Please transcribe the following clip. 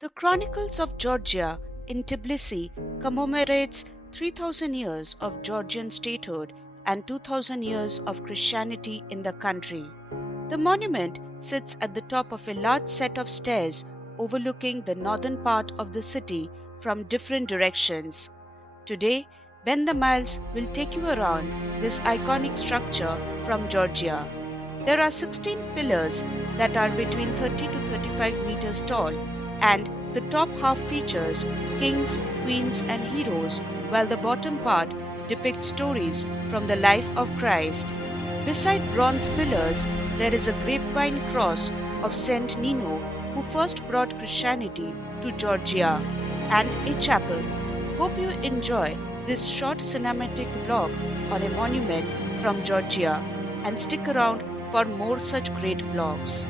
The Chronicles of Georgia in Tbilisi commemorates 3000 years of Georgian statehood and 2000 years of Christianity in the country. The monument sits at the top of a large set of stairs overlooking the northern part of the city from different directions. Today, Ben the Miles will take you around this iconic structure from Georgia. There are 16 pillars that are between 30 to 35 meters tall, and the top half features kings, queens, and heroes, while the bottom part depicts stories from the life of Christ. Beside bronze pillars, there is a grapevine cross of Saint Nino, who first brought Christianity to Georgia, and a chapel. Hope you enjoy this short cinematic vlog on a monument from Georgia, and stick around for more such great vlogs.